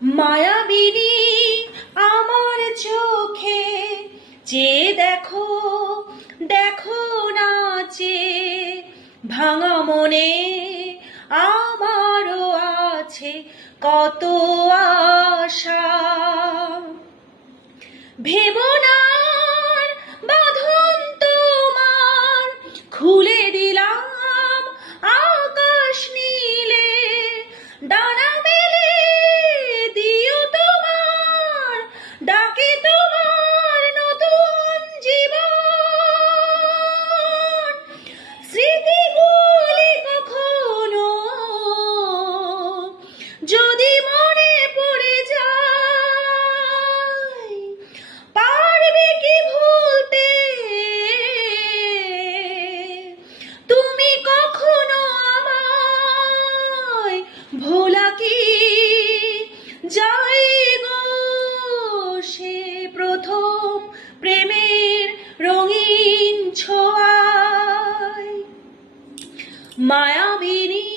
মায়াবিনী আমার চোখে চেয়ে দেখো, দেখো নাচে ভাঙা মনে আমারও আছে কত আশা। ভেবো না আর বাঁধন তোমার, খুলে দিলাম আকাশ নীলে, ডানা মেলে দিও তোমার ডাকে তোমার নতুন জীবন। স্মৃতিগুলি কখনো যদি মনে পড়ে যায়, পারবে কি ভুলতে তুমি কখনো আমায়? ভোলা কি যায় গো সে প্রথম প্রেমের রঙিন ছোঁয়ায়? মায়াবিনী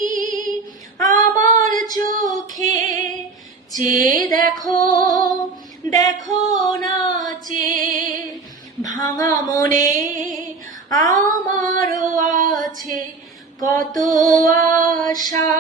আমার চোখে চেয়ে দেখো, দেখো নাচে ভাঙা মনে আমারও আছে কত আশা।